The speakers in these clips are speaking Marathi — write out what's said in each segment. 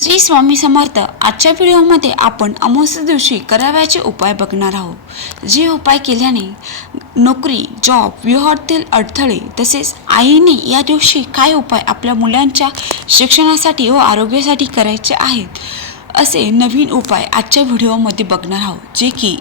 श्री स्वामी समर्थ आजच्या व्हिडिओमध्ये आपण अमावस्या दिवशी करावयाचे उपाय बघणार आहोत. जे उपाय केल्याने नोकरी जॉब विवाहातील अडथळे तसेच आईने या दिवशी काय उपाय आपल्या मुलांच्या शिक्षणासाठी व आरोग्यासाठी करायचे आहेत? असे नवीन उपाय आजच्या व्हिडिओमध्ये बघणार आहोत जे की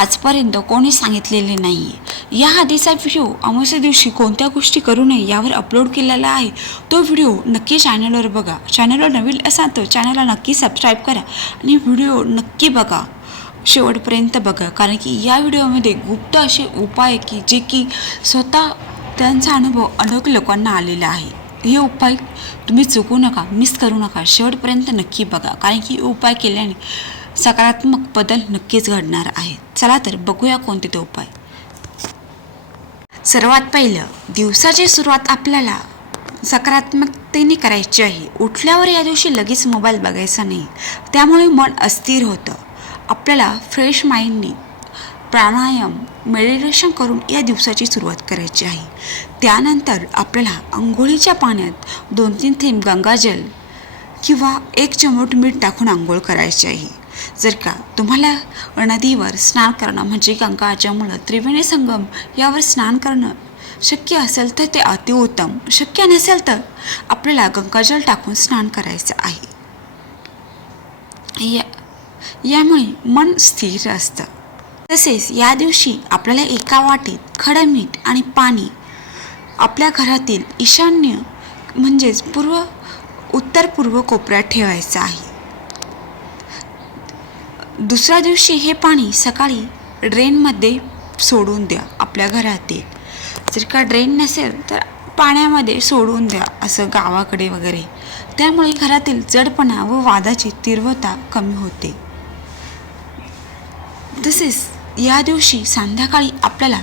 आजपर्यंत कोणी सांगितलेले नाही आहे या आधीचा व्हिडिओ अमावस्या दिवशी कोणत्या गोष्टी करू नये यावर अपलोड केलेला आहे तो व्हिडिओ नक्की चॅनलवर बघा. चॅनलवर नवीन असाल तर चॅनलला नक्की सबस्क्राईब करा आणि व्हिडिओ नक्की बघा. शेवटपर्यंत बघा कारण की या व्हिडिओमध्ये गुप्त असे उपाय आहे की जे की स्वतः त्यांचा अनुभव अनेक लोकांना आलेला आहे. हे उपाय तुम्ही चुकू नका मिस करू नका. शेवटपर्यंत नक्की बघा. कारण की हे उपाय केल्याने सकारात्मक बदल नक्कीच घडणार आहेत. चला तर बघूया कोणते ते उपाय. सर्वात पहिलं दिवसाची सुरुवात आपल्याला सकारात्मकतेने करायची आहे. उठल्यावर या दिवशी लगेच मोबाईल बघायचा नाही. त्यामुळे मन अस्थिर होतं. आपल्याला फ्रेश माइंडने प्राणायाम मेडिटेशन करून या दिवसाची सुरुवात करायची आहे. त्यानंतर आपल्याला आंघोळीच्या पाण्यात दोन तीन थेंब गंगाजल किंवा एक चमट मीठ टाकून आंघोळ करायची आहे. जर का तुम्हाला नदीवर स्नान करणं म्हणजे गंगा त्रिवेणी संगम यावर स्नान करणं शक्य असेल तर ते अतिउत्तम शक्य नसेल तर आपल्याला गंगाजल टाकून स्नान करायचं आहे. या यामुळे मन स्थिर असतं. तसेच या दिवशी आपल्याला एका वाटीत खडं मीठ आणि पाणी आपल्या घरातील ईशान्य म्हणजेच पूर्व उत्तर पूर्व कोपऱ्यात ठेवायचं आहे. दुसऱ्या दिवशी हे पाणी सकाळी ड्रेनमध्ये सोडून द्या आपल्या घरातील. जर का ड्रेन नसेल तर पाण्यामध्ये सोडून द्या असं गावाकडे वगैरे. त्यामुळे घरातील जडपणा व वादाची तीव्रता कमी होते. तसेच या दिवशी संध्याकाळी आपल्याला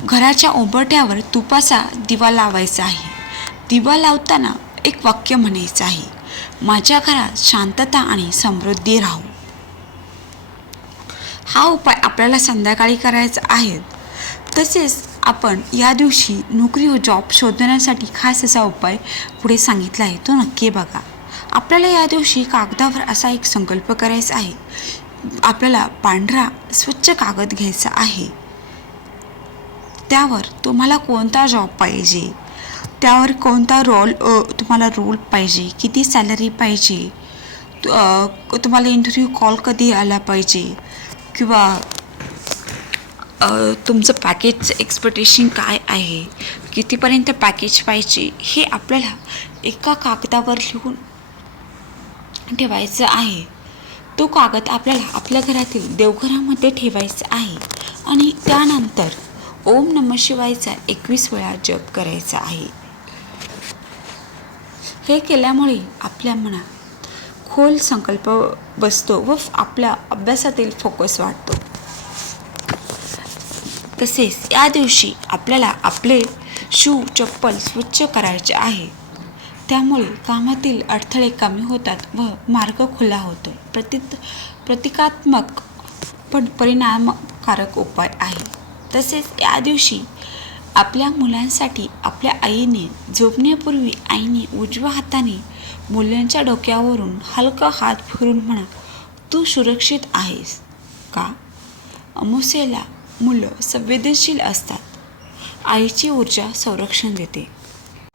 घराच्या ओबरट्यावर तुपाचा दिवा लावायचा आहे. दिवा लावताना एक वाक्य म्हणायचं आहे माझ्या घरात शांतता आणि समृद्धी राहू. हा उपाय आपल्याला संध्याकाळी करायचा आहे. तसेच आपण या दिवशी नोकरी व जॉब शोधण्यासाठी खास असा उपाय पुढे सांगितला आहे. तो नक्की बघा. आपल्याला या दिवशी कागदावर असा एक संकल्प करायचा आहे आपल्याला पांढरा स्वच्छ कागद घ्यायचा आहे. त्यावर तुम्हाला कोणता जॉब पाहिजे? त्यावर कोणता रोल तुम्हाला रोल पाहिजे? किती सॅलरी पाहिजे? तुम्हाला इंटरव्ह्यू कॉल कधी आला पाहिजे? किंवा तुमचं पॅकेजचं एक्सपेक्टेशन काय आहे? कितीपर्यंत पॅकेज पाहिजे? हे आपल्याला एका कागदावर लिहून ठेवायचं आहे. तो कागद आपल्याला आपल्या घरातील देवघरामध्ये ठेवायचा आहे आणि त्यानंतर ओम नम शिवायचा एकवीस वेळा जप करायचा आहे. हे केल्यामुळे आपल्या मनात खोल संकल्प बसतो व आपल्या अभ्यासातील फोकस वाढतो. तसेच या दिवशी आपल्याला आपले शू चप्पल स्वच्छ करायचे आहे. त्यामुळे कामातील अडथळे कमी होतात व मार्ग खुला होतो. प्रतित प्रतिकात्मक पण परिणामकारक उपाय आहे. तसेच या दिवशी आपल्या मुलांसाठी आपल्या आईने झोपण्यापूर्वी आईने उजव्या हाताने मुलांच्या डोक्यावरून हलका हात फिरून म्हणा तू सुरक्षित आहेस का? अमुसेला मुलं संवेदनशील असतात. आईची ऊर्जा संरक्षण देते.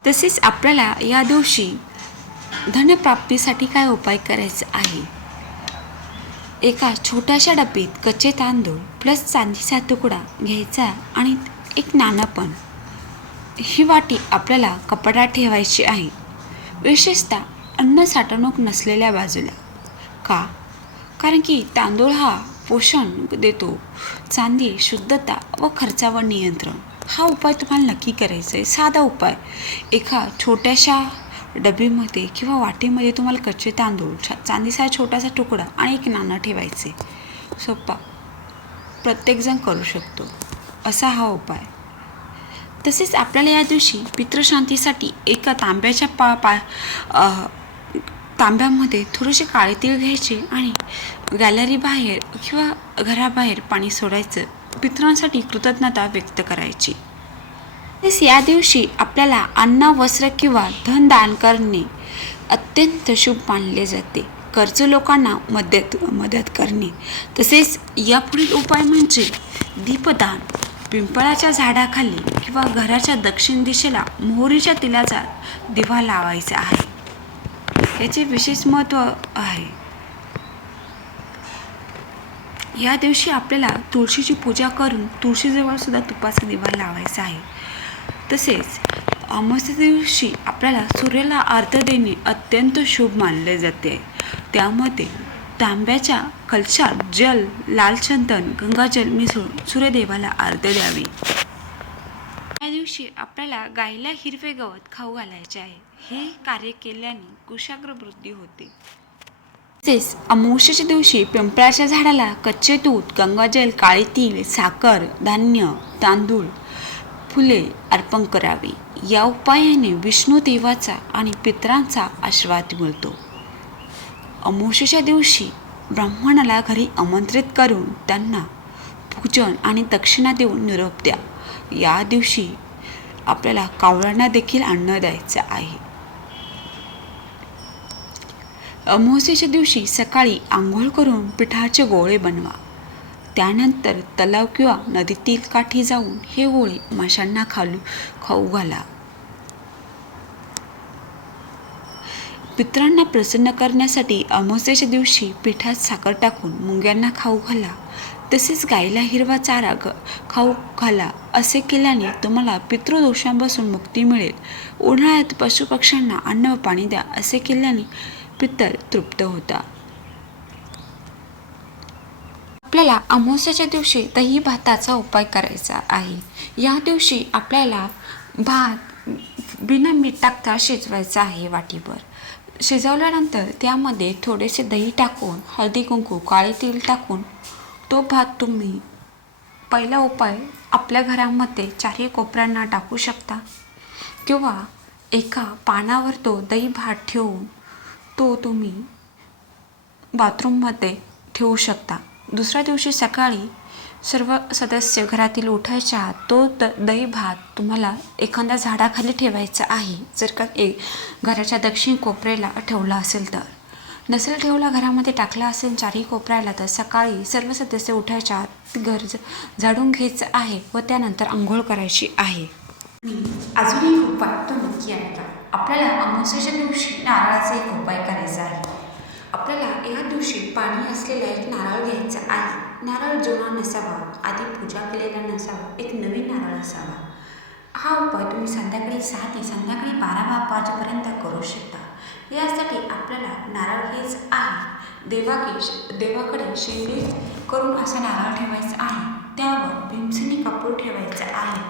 तसेच आपल्याला या दिवशी धनप्राप्तीसाठी काय उपाय करायचा आहे? एका छोट्याशा डबीत कच्चे तांदूळ प्लस चांदीचा तुकडा घ्यायचा आणि एक नाणं पण ही वाटी आपल्याला कपाटात ठेवायची आहे. विशेषतः अन्न साठवणूक नसलेल्या बाजूला. का? कारण की तांदूळ हा पोषण देतो. चांदी शुद्धता व खर्चावर नियंत्रण. हा उपाय तुम्हाला नक्की करायचा आहे. साधा उपाय. एका छोट्याशा डबीमध्ये किंवा वाटीमध्ये तुम्हाला कच्चे तांदूळ छा चांदीचा छोटासा तुकडा आणि एक नाणं ठेवायचे. सोपा प्रत्येकजण करू शकतो. असा हा उपाय. तसेच आपल्याला या दिवशी पितृशांतीसाठी एका तांब्याच्या पा पा तांब्यामध्ये थोडेसे काळे तीळ घ्यायचे आणि गॅलरी बाहेर किंवा घराबाहेर पाणी सोडायचं. पितरांसाठी कृतज्ञता व्यक्त करायची. तसेच या दिवशी आपल्याला अन्न वस्त्र किंवा धन दान करणे अत्यंत शुभ मानले जाते. कर्ज लोकांना मदत मदत करणे. तसेच यापुढील उपाय म्हणजे दीपदान. पिंपळाच्या झाडाखाली किंवा घराच्या दक्षिण दिशेला मोहरीच्या तिलाचा दिवा लावायचा आहे. याचे विशेष महत्त्व आहे. या दिवशी आपल्याला तुळशीची पूजा करून तुळशीजवळ सुद्धा तुपाचा दिवा लावायचा आहे. तसेच अमावस्या दिवशी आपल्याला सूर्याला अर्घ्य देणे अत्यंत शुभ मानले जाते. त्यामध्ये तांब्याच्या कलशात जल लाल चंदन गंगाजल मिसळून सूर्यदेवाला अर्घ्य द्यावे. त्या दिवशी आपल्याला गायीला हिरवे गवत खाऊ घालायचे आहे. हे कार्य केल्याने कुशाग्र वृद्धी होते. तसेच अमावस्याच्या दिवशी पिंपळाच्या झाडाला कच्चे दूध गंगाजल काळे तीळ साखर धान्य तांदूळ फुले अर्पण करावी. या उपायाने विष्णू देवाचा आणि पितरांचा आशीर्वाद मिळतो. अमोशेच्या दिवशी ब्राह्मणाला घरी आमंत्रित करून त्यांना पूजन आणि दक्षिणा देऊन निरोप द्या. या दिवशी आपल्याला कावळ्यांना देखील अन्न द्यायचं आहे. अमावस्येच्या दिवशी सकाळी आंघोळ करून पिठाचे गोळे बनवा. त्यानंतर तलाव किंवा नदीतील काठी जाऊन हे गोळे माशांना खालू खाऊ घाला. पितरांना प्रसन्न करण्यासाठी अमावस्येच्या दिवशी पिठात साखर टाकून मुंग्यांना खाऊ घाला. तसेच गाईला हिरवा चारा ग खाऊ घाला असे केल्याने तुम्हाला पितृदोषांपासून मुक्ती मिळेल. उन्हाळ्यात पशुपक्ष्यांना अन्न व पाणी द्या असे केल्याने पितर तृप्त होता. आपल्याला अमावस्याच्या दिवशी दही भाताचा उपाय करायचा आहे. या दिवशी आपल्याला भात बिना मीठ टाकता शिजवायचा आहे वाटीभर. शिजवल्यानंतर त्यामध्ये थोडेसे दही टाकून हळदी कुंकू काळे तेल टाकून तो भात तुम्ही पहिला उपाय आपल्या घरामध्ये चारही कोपऱ्यांना टाकू शकता. किंवा एका पानावर तो दही भात ठेवून तो तुम्ही बाथरूममध्ये ठेवू शकता. दुसऱ्या दिवशी सकाळी सर्व सदस्य घरातील उठायच्या आत तो द दही भात तुम्हाला एखाद्या झाडाखाली ठेवायचा आहे. जर का एक घराच्या दक्षिण कोपऱ्याला ठेवला असेल तर. नसेल ठेवला घरामध्ये टाकला असेल चारही कोपऱ्याला तर सकाळी सर्व सदस्य उठायच्या घर झाडून घ्यायचं आहे व त्यानंतर आंघोळ करायची आहे. अजूनही एक उपाय तो नक्की ऐका. आपल्याला अमावस्येच्या दिवशी नारळाचा एक उपाय करायचा आहे. आपल्याला या दिवशी पाणी असलेला एक नारळ घ्यायचा आहे. नारळ जुना नसावा आधी पूजा केलेला नसावा एक नवीन नारळ असावा. हा उपाय तुम्ही संध्याकाळी सहा ते संध्याकाळी बारा बा पाचपर्यंत करू शकता. यासाठी आपल्याला नारळ हेच आहे. देवाके देवाकडे शेंगे करून असा नारळ ठेवायचा आहे. त्यावर भीमसेनी कापूर ठेवायचा आहे.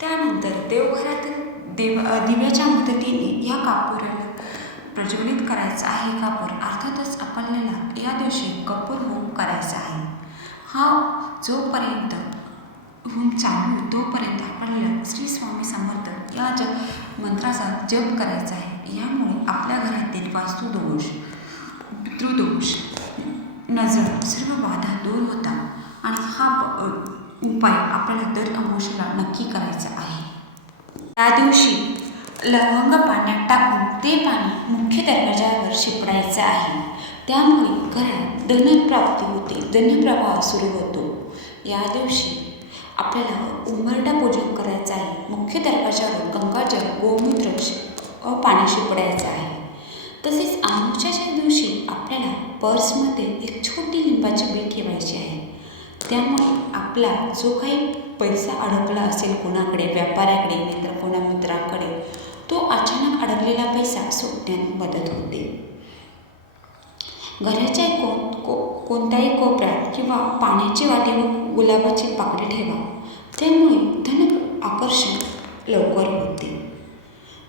त्यानंतर देवघरातील देव दिव्याच्या मदतीने या कापुराला प्रज्वलित करायचं आहे कापूर अर्थातच आपल्याला या दिवशी कपूर होम करायचा आहे. हा जोपर्यंत होम चालू तोपर्यंत आपल्याला श्री स्वामी समर्थ या ज मंत्राचा जप करायचा आहे. यामुळे आपल्या घरातील वास्तुदोष पितृदोष नजर सर्व बाधा दूर होतात. आणि हा प- उपाय आपल्याला दर अमोशाला नक्की करायचा आहे. त्या दिवशी लवंग पाण्यात टाकून ते पाणी मुख्य दरवाजावर शिपडायचा आहे. त्यामुळे घरात धनप्राप्ती होते. धनप्रवाह सुरू होतो. या दिवशी आपल्याला उंबरटा पूजन करायचं आहे. मुख्य दरवाजावर गंगाजल गोमूत्र व पाणी शिपडायचं आहे. तसेच अमावस्याच्या दिवशी आपल्याला पर्समध्ये एक छोटी लिंबाची बी ठेवायची आहे. त्यामुळे आपला जो काही पैसा अडकला असेल कोणाकडे व्यापाऱ्याकडे मित्र कोणा मित्राकडे तो अचानक अडकलेला पैसा सुटण्यात मदत होते. घराच्या को को कोणत्याही कोपऱ्यात किंवा पाण्याची वाटी व गुलाबाची पाकडी ठेवा. त्यामुळे धन आकर्षण लवकर होते.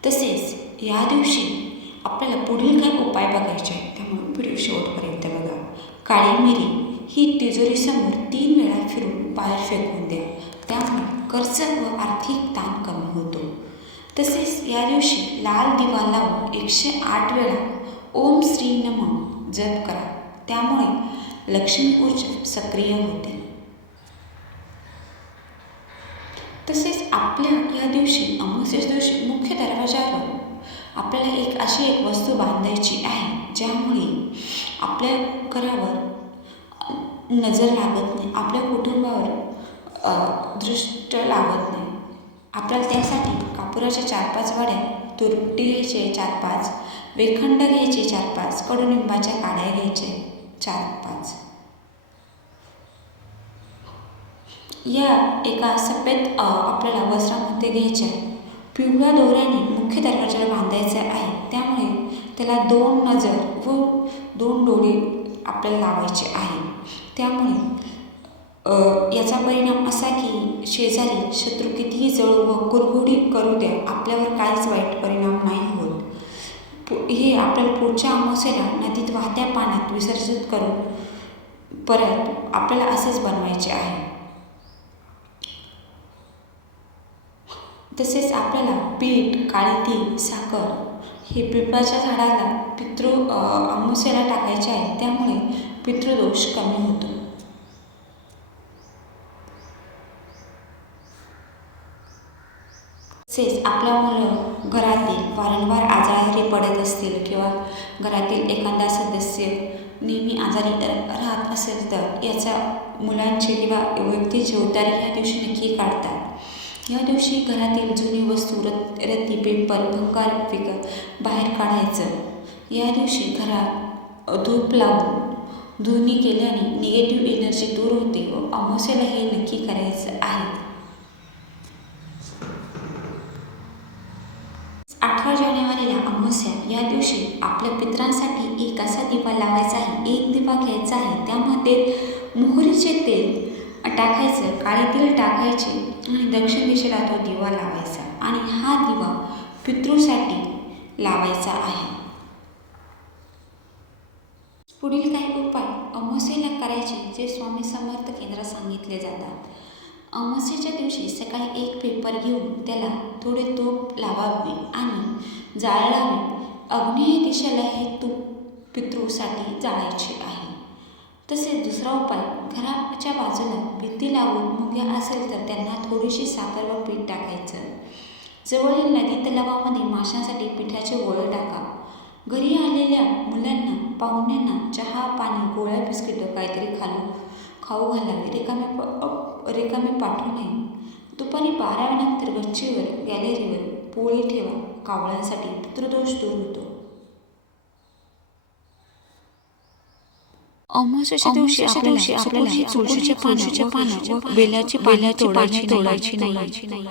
तसेच या दिवशी आपल्याला पुढील काही उपाय बघायचे आहेत त्यामुळे व्हिडिओ शेवटपर्यंत बघा. काळी मिरी ही तिजोरीसमोर तीन वेळा फिरून बाहेर फेकून द्या. त्यामुळे कर्ज व आर्थिक ताण कमी होतो. तसेच या दिवशी लाल दिवा लावून एकशे आठ वेळा ओम श्री नम जप करा. त्यामुळे लक्ष्मी ऊर्जा सक्रिय होते. तसेच आपल्या या दिवशी अमावस्येच्या दिवशी मुख्य दरवाजावर आपल्याला एक अशी एक वस्तू बांधायची आहे ज्यामुळे आपल्या घरावर नजर लागत नाही आपल्या कुटुंबावर दृष्ट लागत नाही. आपल्याला त्यासाठी कापुराच्या चार पाच वड्या तुरटी घ्यायचे चार पाच वेखंड घ्यायचे चार पाच कडुलिंबाच्या काड्या घ्यायचे चार पाच. या एका सफेद आपल्याला वस्त्रामध्ये घ्यायच्या. पिवळ्या दोऱ्याने मुख्य दरवाजाला बांधायचे आहे. त्यामुळे त्याला दोन नजर व दोन डोळे आपल्याला लावायचे आहे. त्यामुळे याचा परिणाम असा की शेजारी शत्रू कितीही जळू व कुरघुडी करू द्या आपल्यावर काहीच वाईट परिणाम नाही होत. पु- हे आपल्याला पुढच्या अमावस्येला नदीत वाहत्या पाण्यात विसर्जित करून परत आपल्याला असेच बनवायचे आहे. तसेच आपल्याला पीठ काळी ती साखर हे पिंपळाच्या झाडाला पितृ अ, अमावस्येला टाकायचे आहे त्यामुळे पितृदोष कमी होतो. तसेच आपल्या मुलं घरातील वारंवार आजारी पडत असतील किंवा घरातील एखादा सदस्य नेहमी आजारी राहत असेल तर याचा मुलांचे किंवा व्यक्तीची उतारी ह्या दिवशी नक्की काढतात. या दिवशी घरातील जुनी वस्तू रत रत्ती पेपर भंगार पिक बाहेर काढायचं. या दिवशी घरात धूप लावून धुणी केल्याने निगेटिव्ह एनर्जी दूर होते व अमावस्याला हे नक्की करायचं आहे. अमावस्या या दिवशी आपल्या पितरांसाठी एक असा दिवा लावायचा आहे. एक दिवा घ्यायचा आहे. त्यामध्ये मोहरीचे तेल टाकायचं काळे तेल टाकायचे आणि दक्षिण दिशेला तो दिवा लावायचा आणि हा दिवा पितृसाठी लावायचा आहे. पुढील काही उपाय अमावस्येला करायचे जे स्वामी समर्थ केंद्रात सांगितले जातात. अमावस्येच्या दिवशी सकाळी एक पेपर घेऊन त्याला थोडे तूप लावावे आणि जाळावे अग्नेय दिशेला हे तूप पितृसाठी जाळायचे आहे. तसेच दुसरा उपाय घराच्या बाजूला भिंती लावून मुग्या असेल तर त्यांना थोडीशी साखर व पीठ टाकायचं. जवळील नदी तलावामध्ये माशांसाठी पिठाचे गोळे टाका. घरी आलेल्या मुलांना पाहुण्यांना चहा पाणी गोळ्या बिस्किटं काहीतरी खालू खाऊ घालावे. रिकामे प- रिकामे पाठवू नये. दुपारी बाराव्यानंतर गच्चीवर गॅलरीवर पोळी ठेवा. कावळ्यांसाठी पितृदोष दूर होतो. अमावस्येच्या दिवशी अमावस्येच्या दिवशी आपल्याला तुळशीच्या बेलाची तोडायची नाही.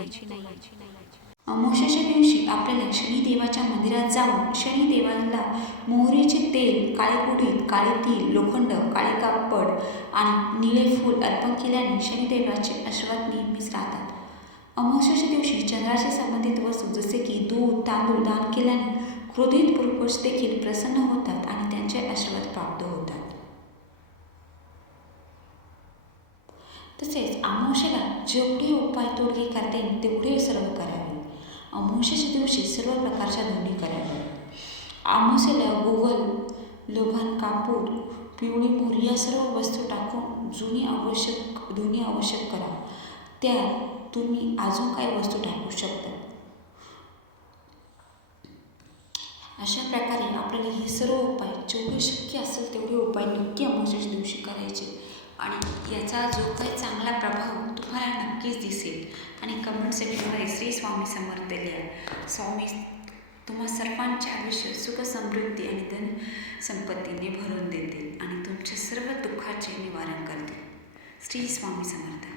अमावस्येच्या दिवशी आपल्याला शनिदेवाच्या मंदिरात जाऊन शनिदेवाला मोहरीचे तेल काळे कुडीत काळे तीळ लोखंड काळे कापड आणि निळे फूल अर्पण केल्याने शनिदेवाचे आशीर्वाद नेहमीच राहतात. अमावस्येच्या दिवशी चंद्राशी संबंधित वस्तू जसे की दूध तांदूळ दान केल्याने क्रोधित पुरुष देखील प्रसन्न होतात आणि त्यांचे आशीर्वाद प्राप्त होतात. तसेच अमावस्येला जेवढे उपाय तोडगे करता येईल तेवढे सर्व करावे. अमावस्येच्या दिवशी सर्व प्रकारच्या दोन्ही कराव्या अमावस्येला गोगल लोभान कापूर पिवळी मोहरी या सर्व वस्तू टाकून जुनी आवश्यक दोन्ही आवश्यक करा. त्यात तुम्ही अजून काही वस्तू टाकू शकता. अशा प्रकारे आपल्याला हे सर्व उपाय जेवढे शक्य असेल तेवढे उपाय नक्की अमावस्येच्या दिवशी करायचे. आणि याचा जो काही चांगला प्रभाव तुम्हाला नक्कीच दिसेल. आणि कमेंट सेक्शनमध्ये श्री स्वामी समर्थ लिहा स्वामी तुम्हा सर्वांचे आयुष्य सुख समृद्धी आणि धन संपत्तीने भरून देतील आणि तुमच्या सर्व दुःखाचे निवारण करतील. श्री स्वामी समर्थ.